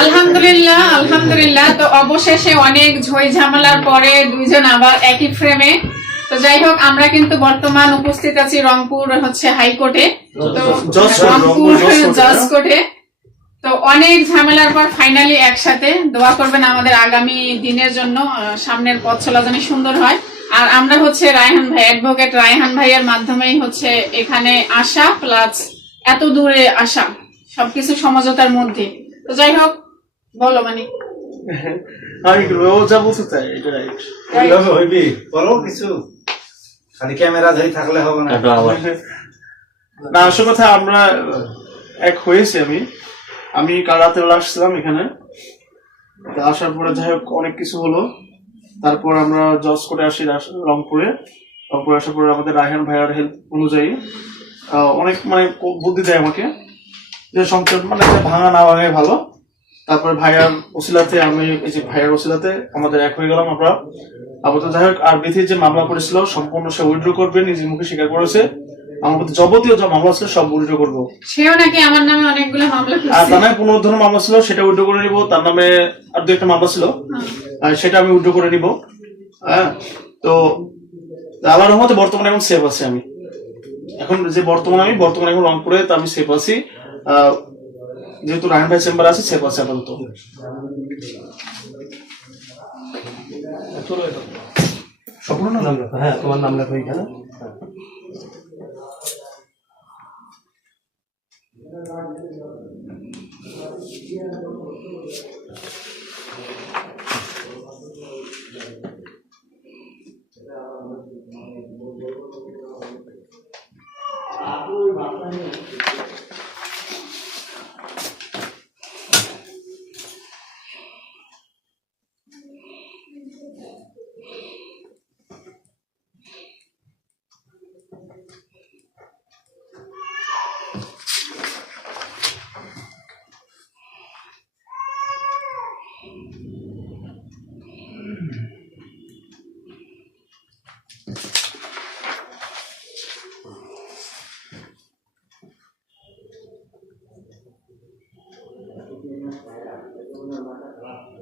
আলহামদুলিল্লাহ আলহামদুলিল্লাহ। তো অবশেষে অনেক ঝই ঝামেলার পরে দুইজন আবার একই ফ্রেমে তো যাই হোক আমরা কিন্তু বর্তমান উপস্থিত আছি রংপুর হচ্ছে হাইকোর্টে। তো রংপুর জজ কোর্টে? কোর্টে তো অনেক ঝামেলার পর ফাইনালি একসাথে। দোয়া করবেন আমাদের আগামী দিনের জন্য সামনের পথ চলা যেন সুন্দর হয়। আর আমরা হচ্ছে রায়হান ভাই অ্যাডভোকেট রায়হান ভাইয়ের মাধ্যমেই হচ্ছে এখানে আসা প্লাস এত দূরে আসা। সবকিছু সমঝোতার মধ্যে। তো যাই হোক বলো মানে। আমি? ও যা বলতে চাই এটা রাইট। হইবি বলো কিছু। খালি ক্যামেরা ধরে থাকলে হবে না। না আসল কথা আমরা এক হয়েছে আমি। আমি কাল রাতে আসছিলাম এখানে। তা আসার পরে যাই হোক অনেক কিছু হলো। তারপর আমরা জজ করে আসি রংপুরে। রংপুরে আসার পরে আমাদের রায়হান ভাইয়ার হেল্প অনুযায়ী। আহ, অনেক মানে বুদ্ধি দেয় আমাকে। যে সংসার মানে ভাঙা না ভাঙাই ভালো। তারপরে ভাইয়ার ওসিলাতে আমি এই যে ভাইয়ার ওসিলাতে আমাদের এক হয়ে গেলাম আমরা। আপাতত যাই হোক আর বিথির যে মামলা করেছিল সম্পূর্ণ সে উইথড্র করবে নিজের মুখে স্বীকার করেছে। আমার প্রতি যাবতীয় যা মামলা ছিল সব উইথড্র করব। সেও নাকি আমার নামে অনেকগুলো মামলা আর তার নামে মামলা ছিল সেটা উইথড্র করে নিব। তার নামে আর দু একটা মামলা ছিল। আর সেটা আমি উইথড্র করে নিব। হ্যাঁ তো আল্লাহর রহমতে বর্তমানে এখন সেফ আছি আমি। এখন যে বর্তমানে আমি বর্তমানে এখন রংপুরে তো আমি সেফ আছি। যেহেতু রায়ন ভাই চেম্বার আছে, সে আছে আপাতত। সম্পূর্ণ নাম লেখো হ্যাঁ তোমার নাম লেখো এখানে এটা না, হ্যাঁ এই নিচে। পানি না একটু স্টপ দাও তো অনেক ভালো মাছ আছে। আমি যেটা বলার যেটা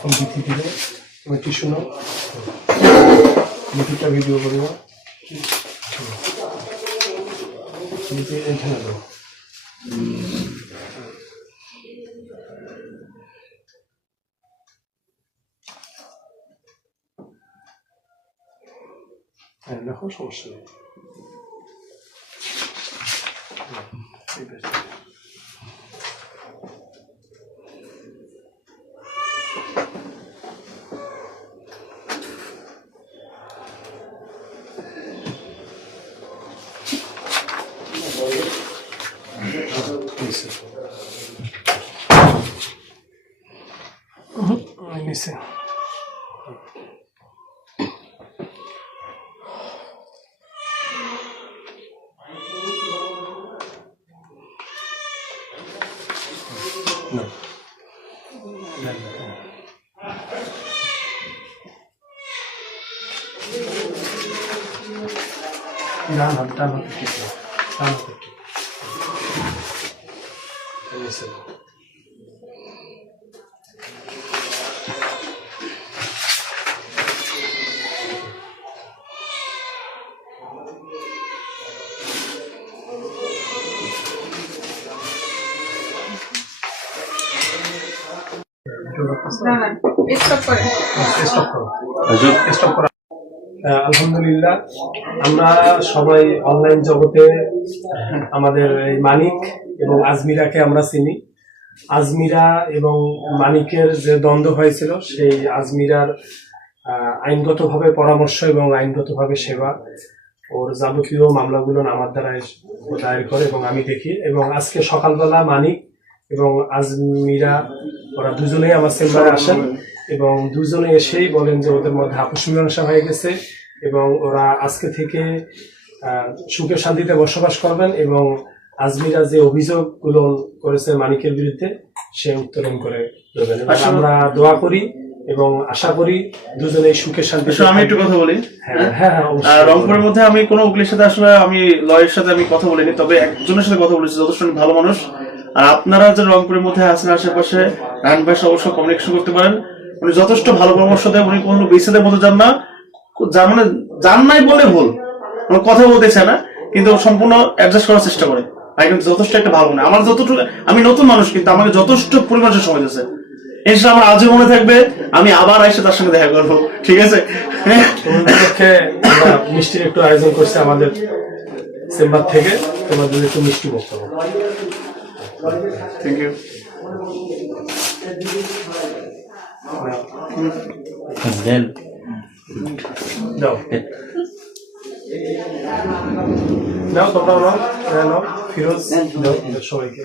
এখন বিথি দিলে তুমি কি শুনো। বিথিটা ভিডিও করিব দেখো সমস্যা নেই। এই বেশ। নিচে ওই নিচে না না না ডান হাত ডান হাতে ঠিক দাও। ডান হাতে ঠিক নিচে দাও। না না স্টপ করে স্টপ করো স্টপ করো আহ, আলহামদুলিল্লাহ, আমরা সবাই অনলাইন জগতে আমাদের এই মানিক এবং আজমিরাকে আমরা চিনি। আজমিরা এবং মানিকের যে দ্বন্দ্ব হয়েছিল, সেই আজমিরার আইনগতভাবে পরামর্শ এবং আইনগতভাবে সেবা, ওর যাবতীয় মামলাগুলো আমার দ্বারা দায়ের করে এবং আমি দেখি। এবং আজকে সকালবেলা মানিক এবং আজমিরা, ওরা দুজনেই আমার চেম্বারে আসেন। এবং দুজনে এসেই বলেন যে ওদের মধ্যে আপোষ মীমাংসা হয়ে গেছে এবং ওরা আজকে থেকে সুখে শান্তিতে বসবাস করবেন এবং আজমিরা যে অভিযোগগুলো করেছে মানিকের বিরুদ্ধে সে উত্তোলন করে দেবেন। আমরা দোয়া করি এবং আশা করি দুজনেই সুখে শান্তি আমি একটু কথা বলি। হ্যাঁ হ্যাঁ হ্যাঁ আর রংপুরের মধ্যে আমি কোনো উকিলের সাথে আসলে আমি লয়ের সাথে আমি কথা বলিনি তবে একজনের সাথে কথা বলেছি যথেষ্ট ভালো মানুষ। আর আপনারা যে রংপুরের মধ্যে আছেন আশেপাশে ভাইয়ের সাথে অবশ্যই কমিউনিকেশন করতে পারেন। উনি যথেষ্ট ভালো পরামর্শ দেন উনি কোনো বিচ্ছেদের মধ্যে যান না। যা মানে যান নাই বলে ভুল। কথা বলতেছে না কিন্তু সম্পূর্ণ অ্যাডজাস্ট করার চেষ্টা করে। ভাই কিন্তু যথেষ্ট একটা ভালো মনে। আমার যতটুকু আমি নতুন মানুষ কিন্তু আমাকে যথেষ্ট পরিমাণ সময় দিয়েছে। ইনশাল্লাহ আমার আজও মনে থাকবে আমি আবার এসে তার সঙ্গে দেখা করব। ঠিক আছে? মিষ্টির একটু আয়োজন করছি আমাদের চেম্বার থেকে। তোমাদের একটু মিষ্টি করব থ্যাংক ইউ দাও নাও তোমরা নাও এরা নাও ফিরোজ দাও সবাইকে